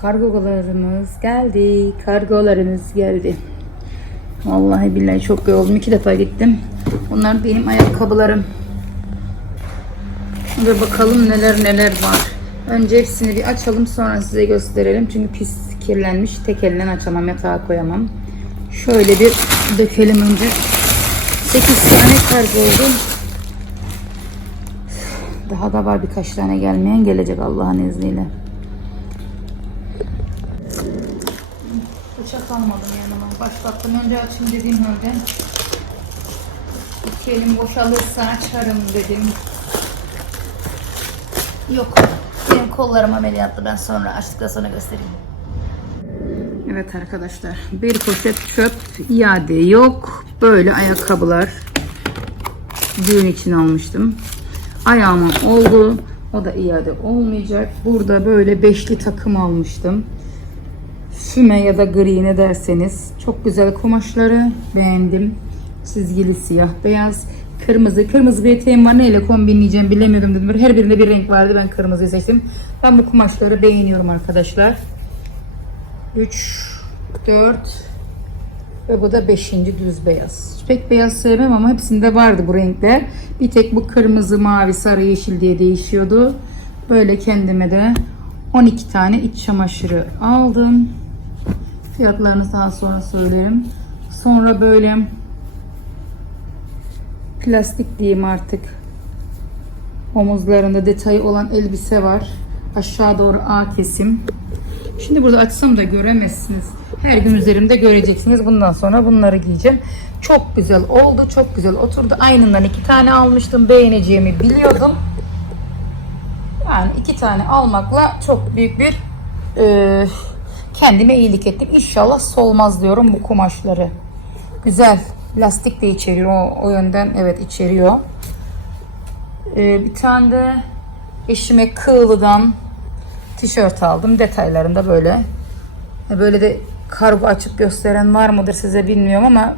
Kargolarımız geldi. Kargolarımız geldi. Vallahi billahi çok yoruldum. İki defa gittim. Bunlar benim ayakkabılarım. Ve bakalım neler neler var. Önce hepsini bir açalım sonra size gösterelim. Çünkü pis kirlenmiş. Tek elle açamam yatağa koyamam. Şöyle bir dökelim önce. 8 tane kargo oldu. Daha da var birkaç tane gelmeyen gelecek Allah'ın izniyle. Bıçak almadım yanıma. Başlattım önce açayım dediğim halde. İki elim boşalırsa açarım dedim. Yok. Benim kollarım ameliyatlı. Ben sonra açtıktan sonra göstereyim. Evet arkadaşlar. Bir poşet çöp iade yok. Böyle ayakkabılar. Düğün için almıştım. Ayağıma oldu. O da iade olmayacak. Burada böyle beşli takım almıştım. Füme ya da gri ne derseniz. Çok güzel kumaşları beğendim. Çizgili siyah beyaz. Kırmızı. Kırmızı bir eteğim var. Neyle kombinleyeceğim bilemiyordum dedim. Her birinde bir renk vardı. Ben kırmızıyı seçtim. Ben bu kumaşları beğeniyorum arkadaşlar. 3, 4 ve bu da 5. düz beyaz. Pek beyaz sevmem ama hepsinde vardı bu renkler. Bir tek bu kırmızı, mavi, sarı, yeşil diye değişiyordu. Böyle kendime de 12 tane iç çamaşırı aldım. Fiyatlarını daha sonra söylerim. Sonra böyle plastik diyeyim artık. Omuzlarında detayı olan elbise var. Aşağı doğru A kesim. Şimdi burada açsam da göremezsiniz. Her gün üzerimde göreceksiniz. Bundan sonra bunları giyeceğim. Çok güzel oldu. Çok güzel oturdu. Aynından iki tane almıştım. Beğeneceğimi biliyordum. Yani iki tane almakla çok büyük bir e, kendime iyilik ettim. İnşallah solmaz diyorum bu kumaşları. Güzel. Lastik de içeriyor. O, o yönden evet içeriyor. E, bir tane de eşime Kığlı'dan tişört aldım. Detaylarında böyle. Böyle de kargo açıp gösteren var mıdır size bilmiyorum ama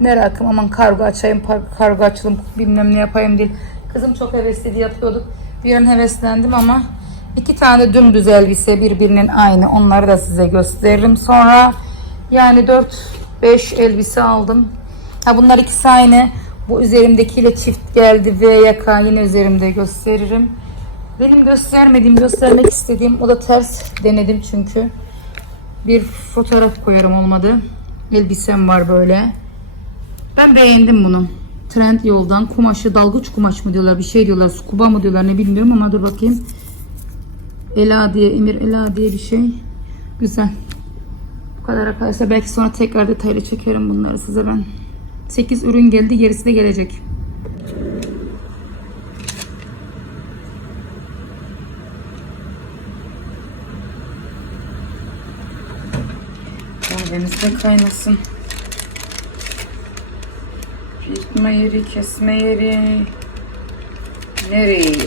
merakım aman kargo açayım, kargo açalım bilmem ne yapayım değil. Kızım çok hevesliydi yapıyorduk. Bir an heveslendim ama iki tane dümdüz elbise birbirinin aynı. Onları da size gösteririm. Sonra yani 4-5 elbise aldım. Ha bunlar ikisi aynı. Bu üzerimdekiyle çift geldi ve yaka yine üzerimde gösteririm. Benim göstermediğim, göstermek istediğim o da ters denedim çünkü. Bir fotoğraf koyarım olmadı. Elbisem var böyle. Ben beğendim bunu. Trend yoldan kumaşı dalgıç kumaş mı diyorlar bir şey diyorlar scuba mı diyorlar ne bilmiyorum ama dur bakayım. Ela diye Emir Ela diye bir şey. Güzel. Bu kadar arkadaşlar belki sonra tekrar detaylı çekerim bunları size ben. 8 ürün geldi gerisi de gelecek. Kahvemiz de kaynasın. Yırtma yeri, kesme yeri. Nereyi?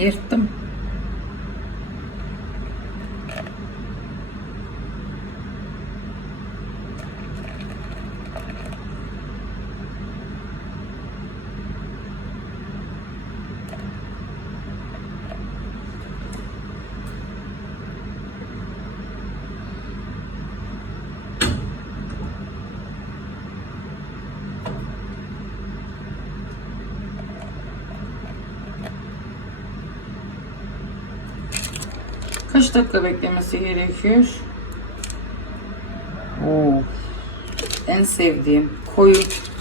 cierto Kaç dakika beklemesi gerekiyor? Oo. En sevdiğim. Koyu.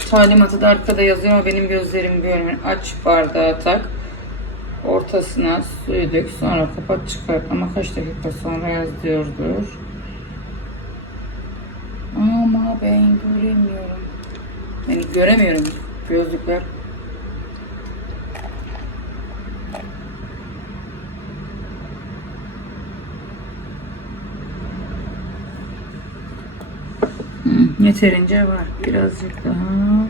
Talimatı da arkada yazıyor ama benim gözlerim görmüyor. Aç bardağı tak. Ortasına suyu dök. Sonra kapat çıkart. Ama kaç dakika sonra yaz diyordur. Ama ben göremiyorum. Yani göremiyorum gözlükler. Yeterince var. Birazcık daha.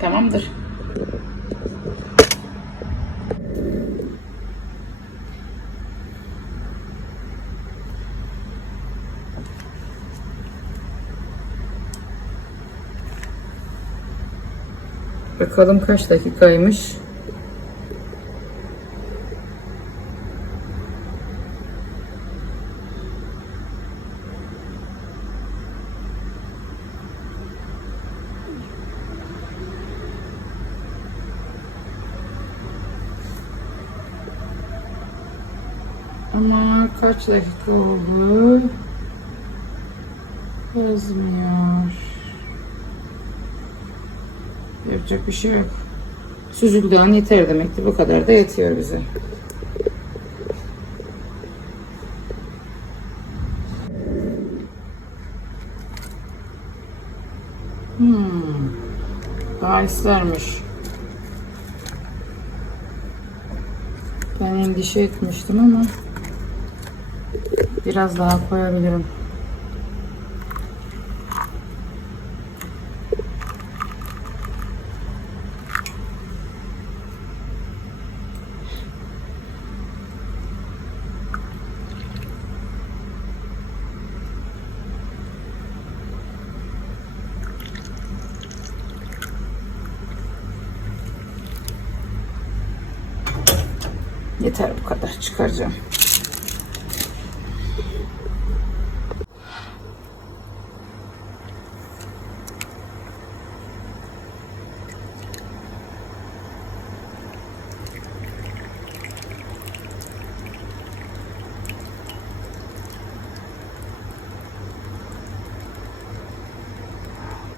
Tamamdır. Bakalım kaç dakikaymış. Ama kaç dakika oldu? Yazmıyor. Yapacak bir şey yok. Süzüldüğü an yeter demekti. Bu kadar da yetiyor bize. Hmm. Daha istermiş. Ben endişe etmiştim ama biraz daha koyabilirim. Yeter bu kadar çıkaracağım.